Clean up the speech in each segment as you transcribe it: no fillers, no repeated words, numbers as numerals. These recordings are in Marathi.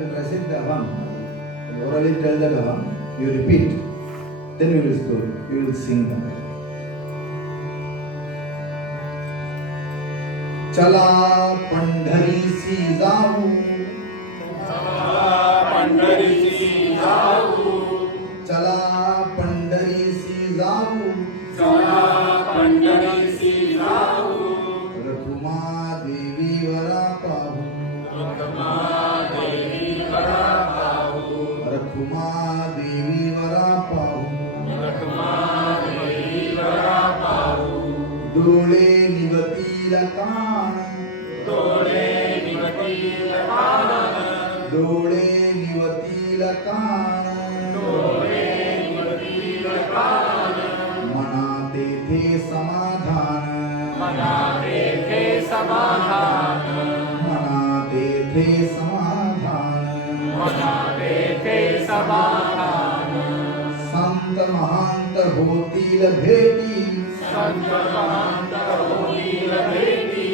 will recite the Abhang, you orally tell that Abhang, you repeat, then you will sing them. चला पंढरीसी जाऊ, चला पंढरीसी जाऊ, चला पंढरीसी जाऊ, चला पंढरीसी जाऊ, रखुमा देवीवरा पाहू, रखुमा देवीवरा पाहू, रखुमा देवीवरा पाहू, रखुमा देवीवरा पाहू, डोळे निवतील कान, डोळे निवतील कान, डोळे निवतील कान, डोळे निवतील कान, मना तेथे समाधान, मना तेथे समाधान, मना तेथे समाधान, मना तेथे समाधान, संत महांत होतील भेटी, संत महंत होतील भेटी,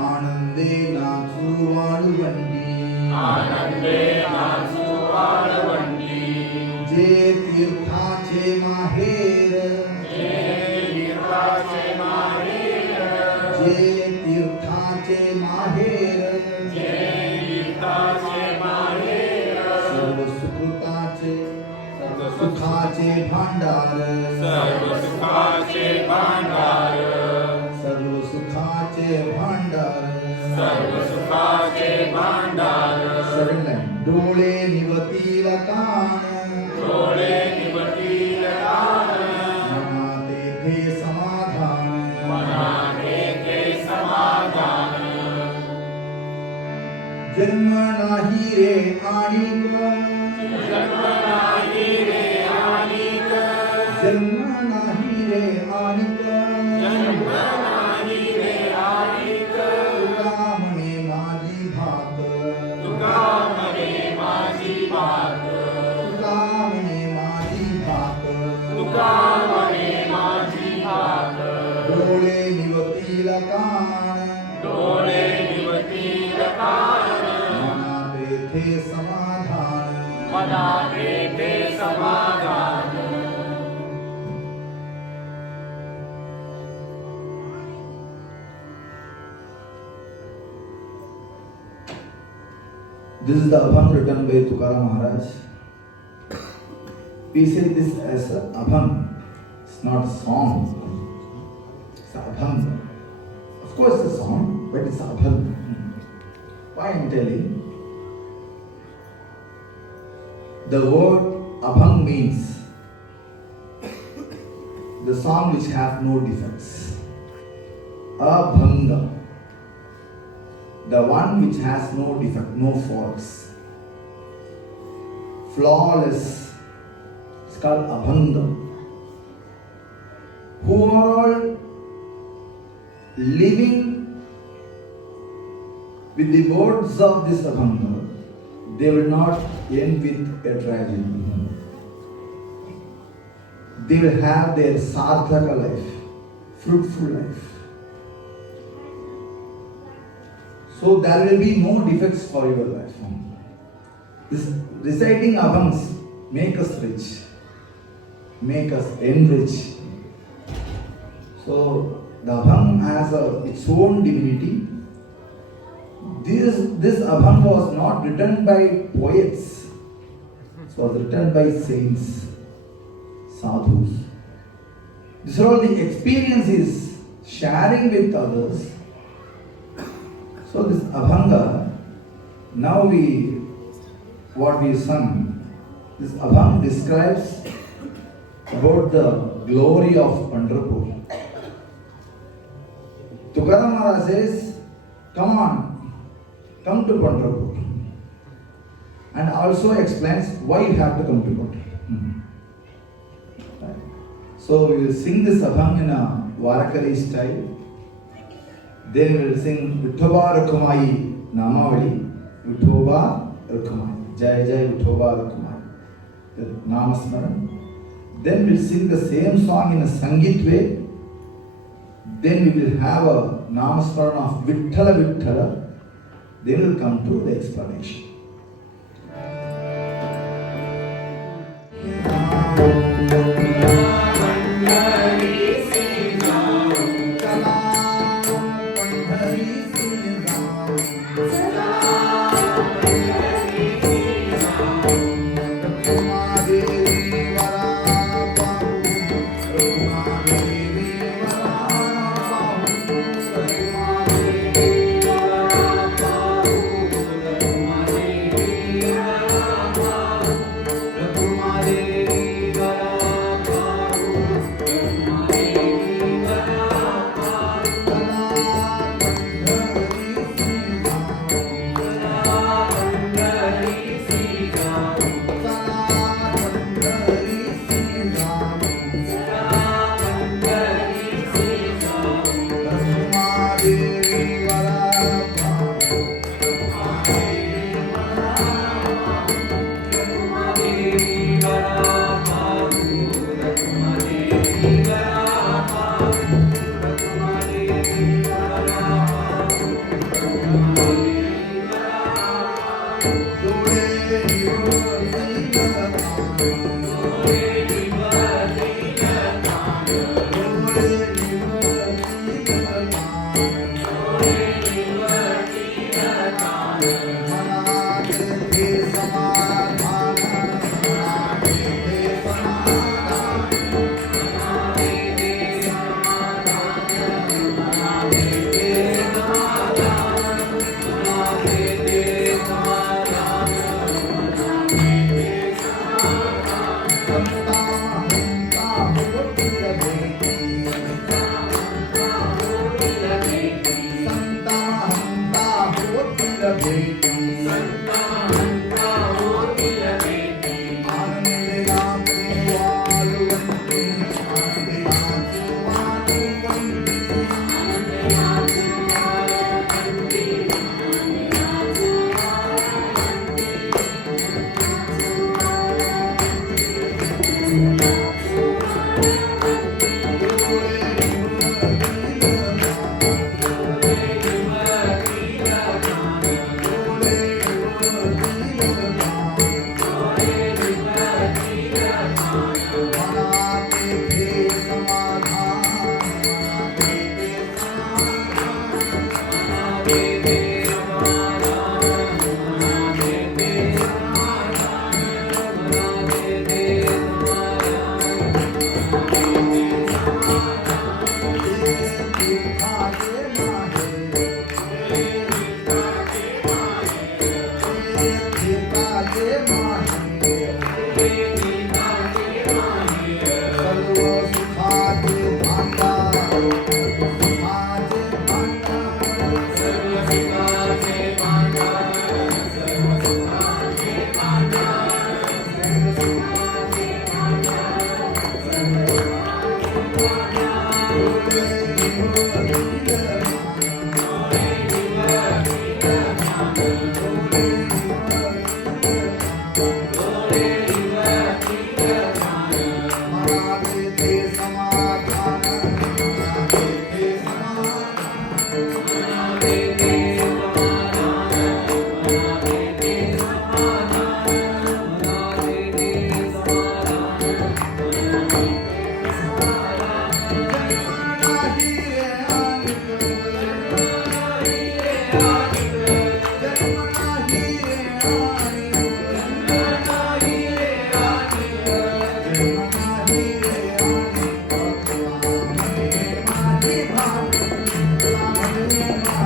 आनंदे नाचू वाळवंटी, आनंदे नाचू वाळवंटी, जे तीर्थाचे माहेर, जे तीर्थाचे माहेर, जे तीर्थाचे माहेर, जे तीर्थाचे माहेर, सर्व सुकृताचे सुखाचे भांडार, सर्व सुखाचे भांडार, सर्व सुखाचे भांडार, सर्व सुखाचे भांडार, Second line. डोळे निवतील कान, डोळे निवतील कान, मना तेथे समाधान, मना तेथे समाधान, जन्म नाही रे आणिक, जन्म नाही रे आणिक, जन्म नाही रे आणिक, जन्म नाही रे आणिक, तुला म्हणे माझी भात, तुका म्हणे माझी बात, तुला म्हणे माझी भात, तुका म्हणे माझी बात, डोळे निवतील कान, डोळे निवतील कान, मना तेथे समाधान, मना तेथे समाधान, This is the Abhang written by Tukaram Maharaj. We say this as a Abhang. It's not a song. It's a Abhang. Of course it's a song, but it's a Abhang. Why I'm telling? The word Abhang means the song which have no defects. Abhanga. The one which has no defect, no faults. Flawless. It's called Abhanga. Who are all living with the words of this Abhanga, they will not end with a tragedy. They will have their Sarthaka life, fruitful life. So there will be no defects for your life. This reciting Abhangs make us rich, make us enrich. So the Abhang has its own divinity. This Abhang was not written by poets. It was written by saints, sadhus. These are all the experiences sharing with others. So this Abhanga, now what we sung, this Abhang describes about the glory of Pandharpur. Tukaram Maharaj says, come on, come to Pandharpur. And also explains why you have to come to Pandharpur. Right. So we will sing this Abhang in a Varakali style. Then we will sing Vithoba Rakhumayi Namavali. Vithoba Rakhumayi. Jai Jai Vithoba Rakhumayi. The Namasmaran. Then we will sing the same song in a Sangit way. Then we will have a Namasmaran of Vitthala Vitthala. Then we will come to the explanation.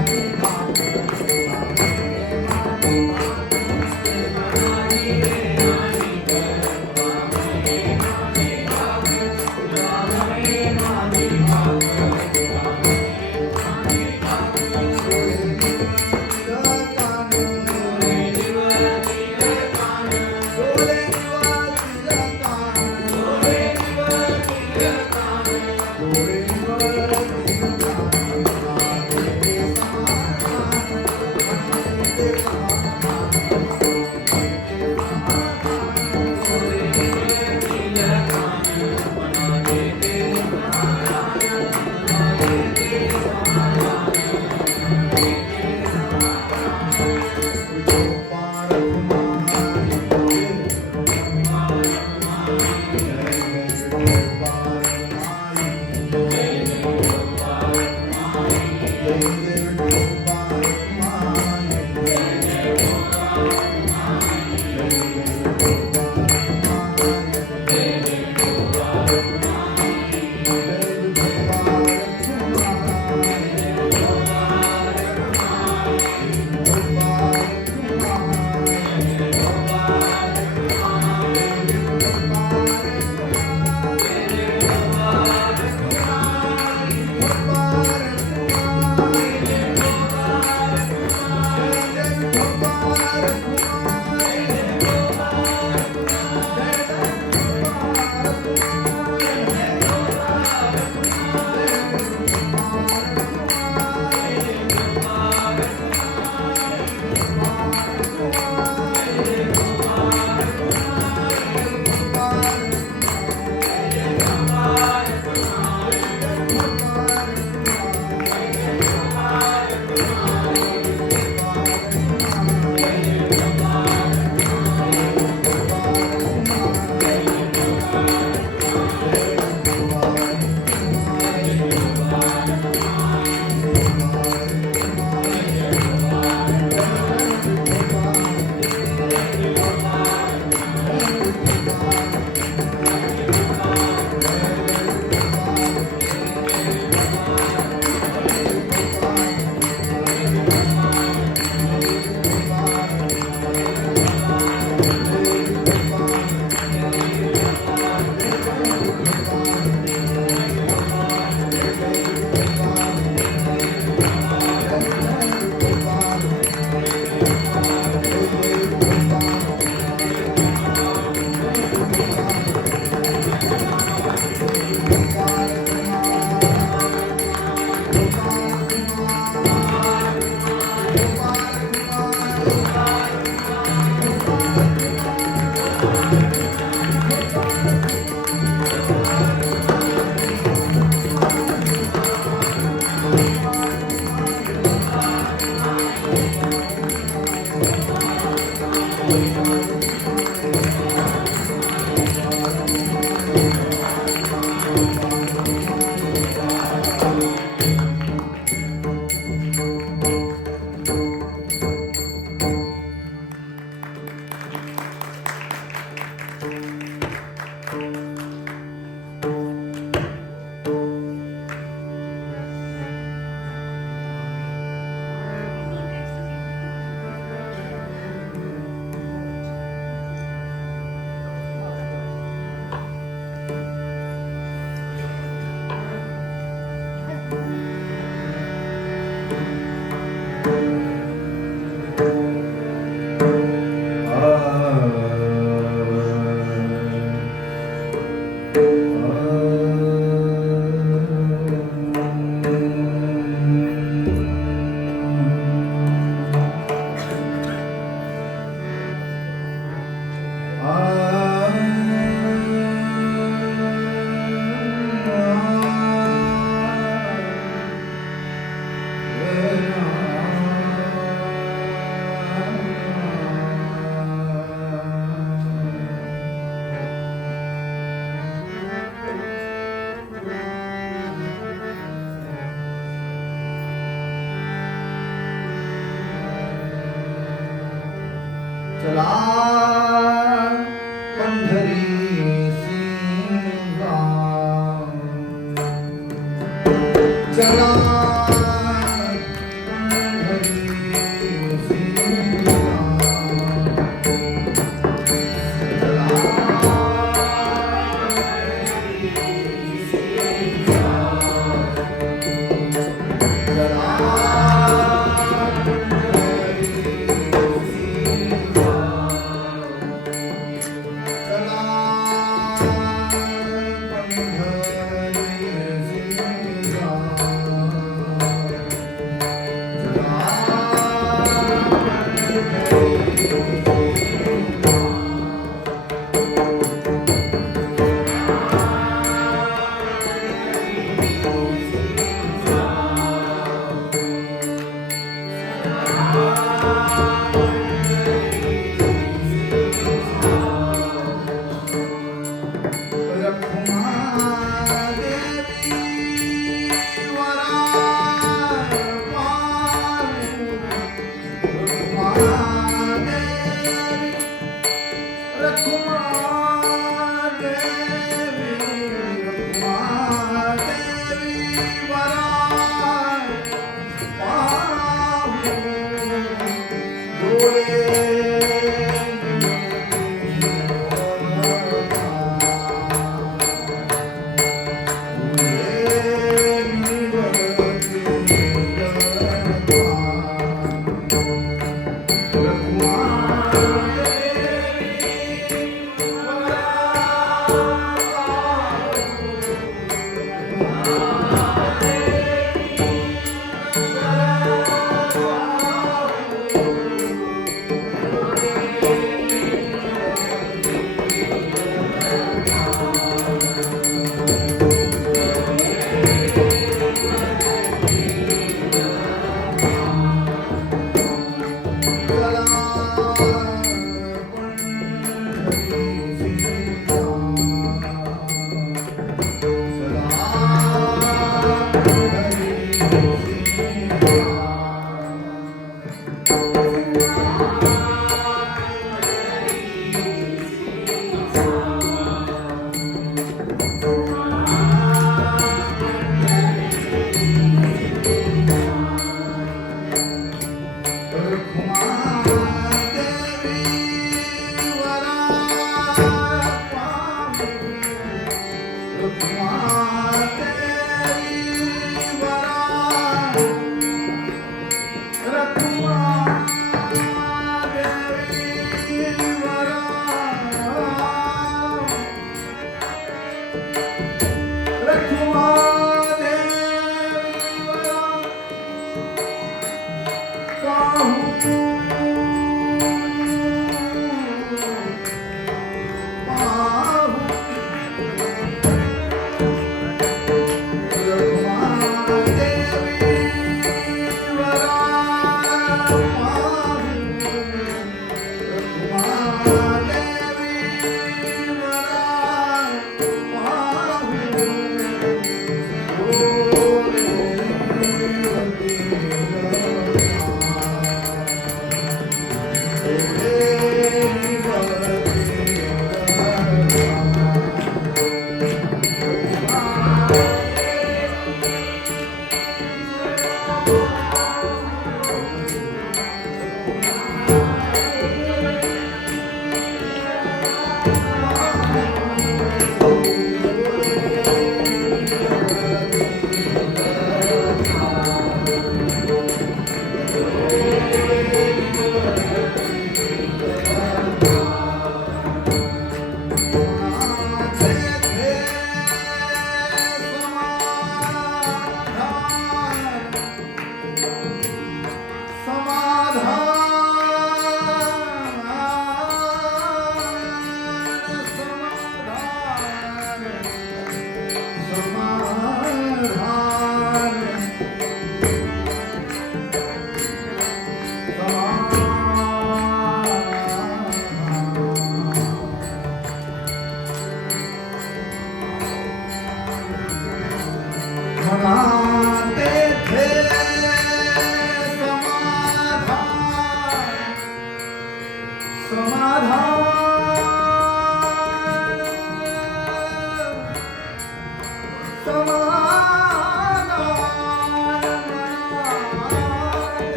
Thank you. चला पंढरी सिंगा चला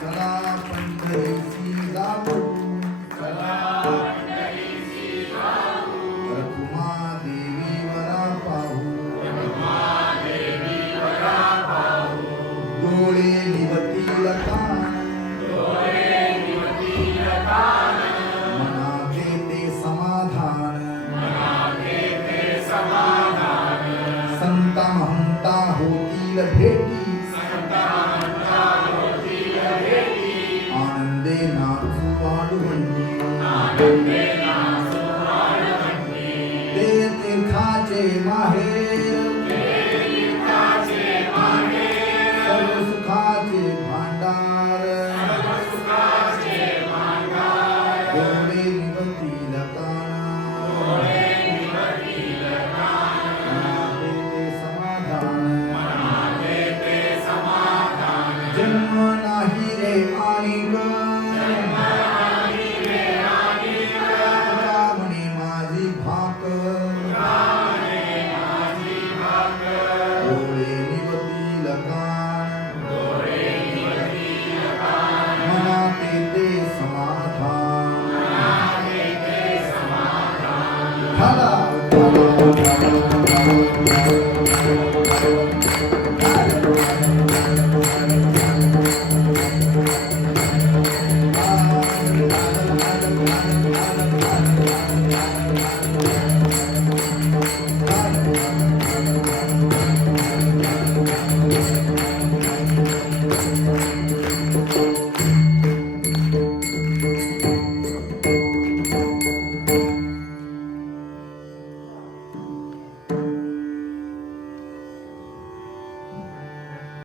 चला पंढरीसी जाऊ रखुमा देवीवरा पाहू डोळे निवतील कान मनाचे ते समाधान संता महंता होतील भेटी आनंदे नाचू वाढवंडी ते तीर्थाचे माहेर सर्व सुखाचे भांडार डोळे निवतील कान मनाते ते समाधान जन्म नाही रे आणिक तुका म्हणे माझी भाक डोळे निवतील कान मनाते ते समाधान झाला